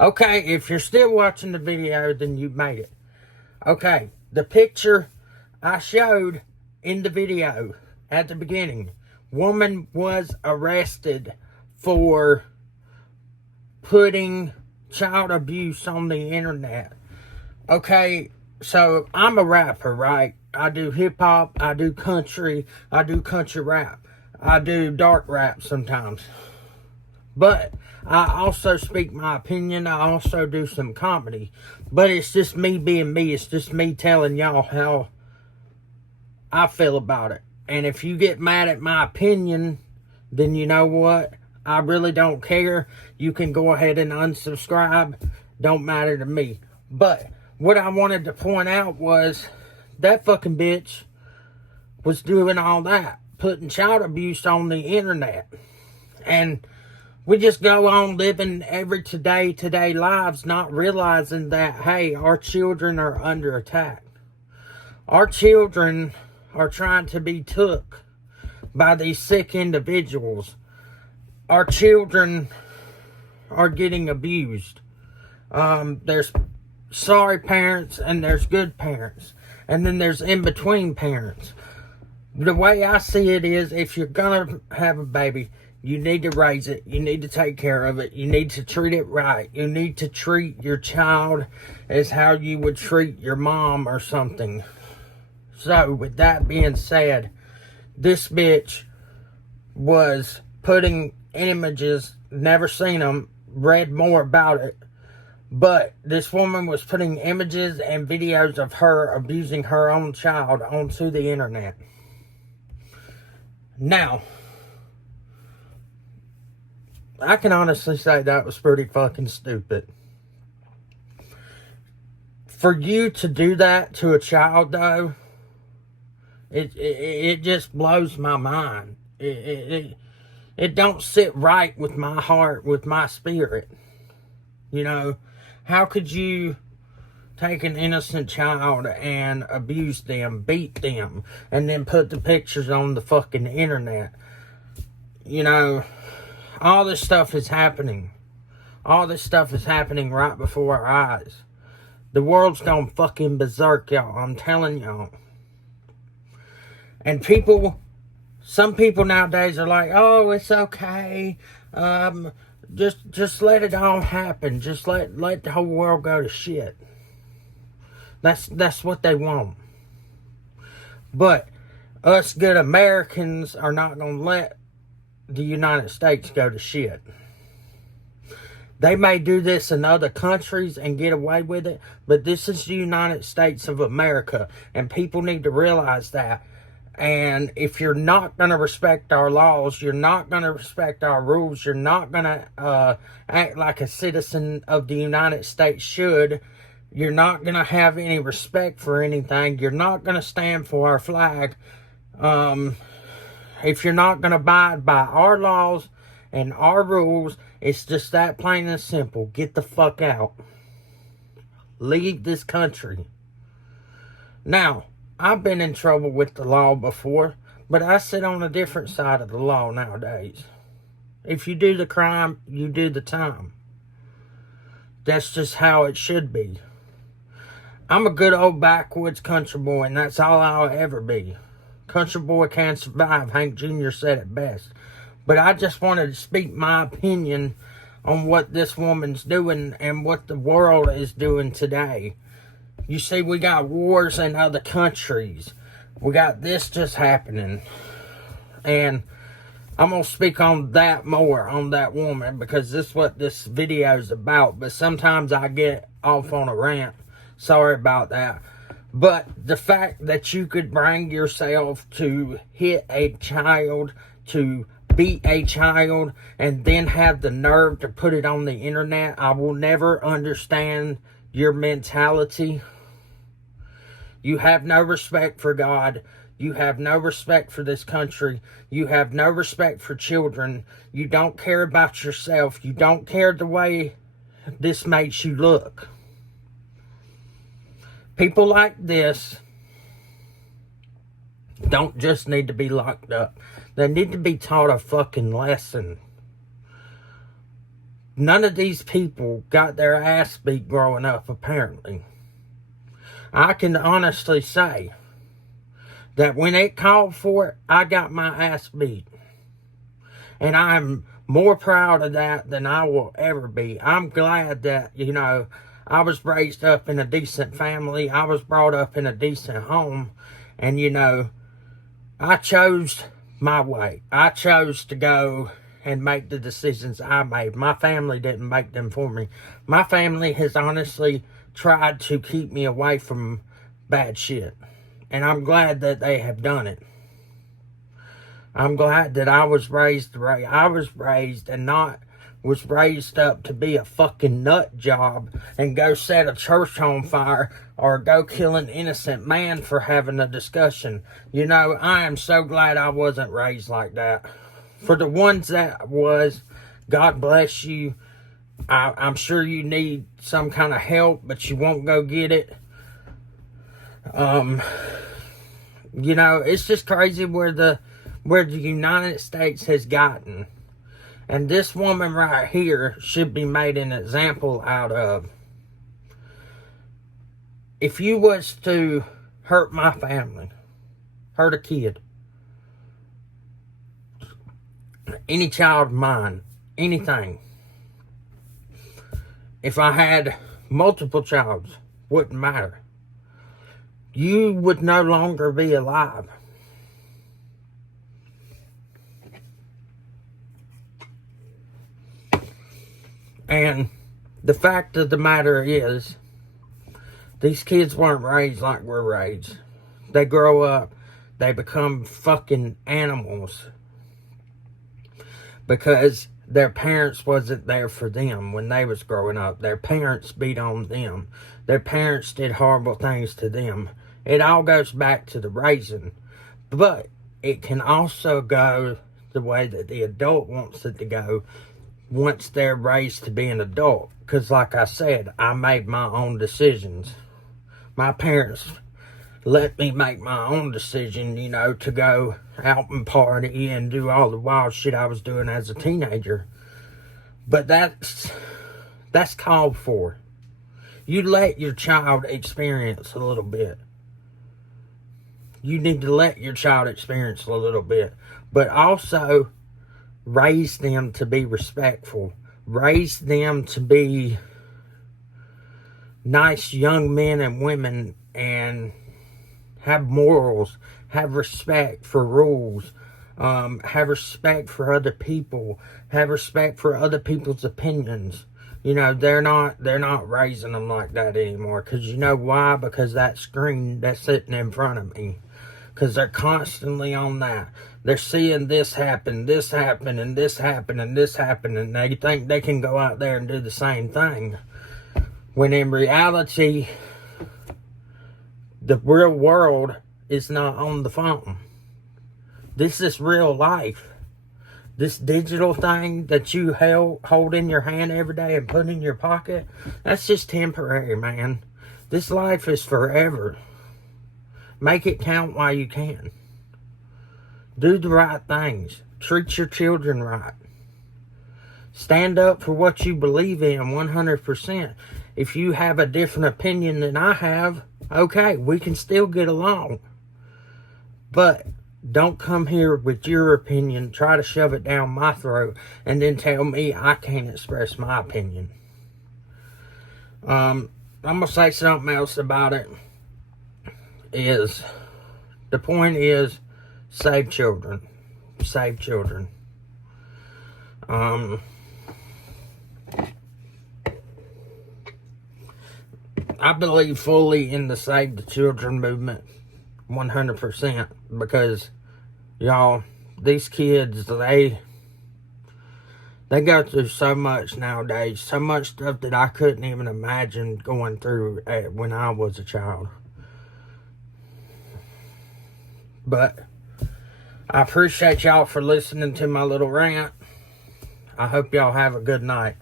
Okay, if you're still watching the video, then you made it. Okay, the picture I showed in the video at the beginning, woman was arrested for putting child abuse on the internet. Okay, so I'm a rapper, right? I do hip-hop, I do country rap, I do dark rap sometimes. But I also speak my opinion. I also do some comedy. But it's just me being me. It's just me telling y'all how I feel about it. And if you get mad at my opinion, then you know what? I really don't care. You can go ahead and unsubscribe. Don't matter to me. But what I wanted to point out was that fucking bitch was doing all that. Putting child abuse on the internet. And we just go on living every today lives, not realizing that, hey, our children are under attack. Our children are trying to be took by these sick individuals. Our children are getting abused. There's sorry parents and there's good parents. And then there's in-between parents. The way I see it is, if you're going to have a baby, you need to raise it. You need to take care of it. You need to treat it right. You need to treat your child as how you would treat your mom or something. So, with that being said, this bitch was putting images, never seen them, read more about it. But this woman was putting images and videos of her abusing her own child onto the internet. Now, I can honestly say that was pretty fucking stupid. For you to do that to a child, though, it just blows my mind. It don't sit right with my heart, with my spirit. You know, how could you take an innocent child and abuse them, beat them, and then put the pictures on the fucking internet? You know, all this stuff is happening. All this stuff is happening right before our eyes. The world's gone fucking berserk, y'all. I'm telling y'all. And some people nowadays are like, oh, it's okay. Just let it all happen. Just let the whole world go to shit. That's what they want. But us good Americans are not going to let the United States go to shit. They may do this in other countries and get away with it, but this is the United States of America, and people need to realize that. And if you're not going to respect our laws, you're not going to respect our rules, you're not going to act like a citizen of the United States should, you're not going to have any respect for anything, you're not going to stand for our flag, if you're not going to abide by our laws and our rules, it's just that plain and simple. Get the fuck out. Leave this country. Now, I've been in trouble with the law before, but I sit on a different side of the law nowadays. If you do the crime, you do the time. That's just how it should be. I'm a good old backwoods country boy, and that's all I'll ever be. Country boy can't survive. Hank Jr. said it best. But I just wanted to speak my opinion on what this woman's doing and what the world is doing today. You see, we got wars in other countries. We got this just happening. And I'm going to speak on that more, on that woman, because this is what this video is about. But sometimes I get off on a rant. Sorry about that. But the fact that you could bring yourself to hit a child, to beat a child, and then have the nerve to put it on the internet, I will never understand your mentality. You have no respect for God. You have no respect for this country. You have no respect for children. You don't care about yourself. You don't care the way this makes you look. People like this don't just need to be locked up. They need to be taught a fucking lesson. None of these people got their ass beat growing up, apparently. I can honestly say that when it called for it, I got my ass beat. And I'm more proud of that than I will ever be. I'm glad that, I was raised up in a decent family. I was brought up in a decent home. And, I chose my way. I chose to go and make the decisions I made. My family didn't make them for me. My family has honestly tried to keep me away from bad shit. And I'm glad that they have done it. I'm glad that I was raised and not was raised up to be a fucking nut job and go set a church on fire or go kill an innocent man for having a discussion. I am so glad I wasn't raised like that. For the ones that was, God bless you. I'm sure you need some kind of help, but you won't go get it. It's just crazy where the United States has gotten. And this woman right here should be made an example out of. If you was to hurt my family, hurt a kid, any child of mine, anything, if I had multiple childs, wouldn't matter. You would no longer be alive. And the fact of the matter is, these kids weren't raised like we're raised. They grow up, they become fucking animals. Because their parents wasn't there for them when they was growing up. Their parents beat on them. Their parents did horrible things to them. It all goes back to the raising. But it can also go the way that the adult wants it to go once they're raised to be an adult. Because like I said, I made my own decisions. My parents let me make my own decision, to go out and party and do all the wild shit I was doing as a teenager. But that's called for. You let your child experience a little bit. You need to let your child experience a little bit. But also raise them to be respectful. Raise them to be nice young men and women and have morals, have respect for rules, have respect for other people, have respect for other people's opinions. They're not raising them like that anymore. Because you know why? Because that screen that's sitting in front of me. Because they're constantly on that. They're seeing this happen, and this happen, and this happen, and they think they can go out there and do the same thing. When in reality, the real world is not on the phone. This is real life. This digital thing that you hold in your hand every day and put in your pocket, that's just temporary, man. This life is forever. Make it count while you can. Do the right things. Treat your children right. Stand up for what you believe in 100%. If you have a different opinion than I have, okay, we can still get along. But don't come here with your opinion, try to shove it down my throat, and then tell me I can't express my opinion. I'm going to say something else about it. The point is, save children. Save children. I believe fully in the Save the Children movement, 100%, because, y'all, these kids, they go through so much nowadays, so much stuff that I couldn't even imagine going through when I was a child. But I appreciate y'all for listening to my little rant. I hope y'all have a good night.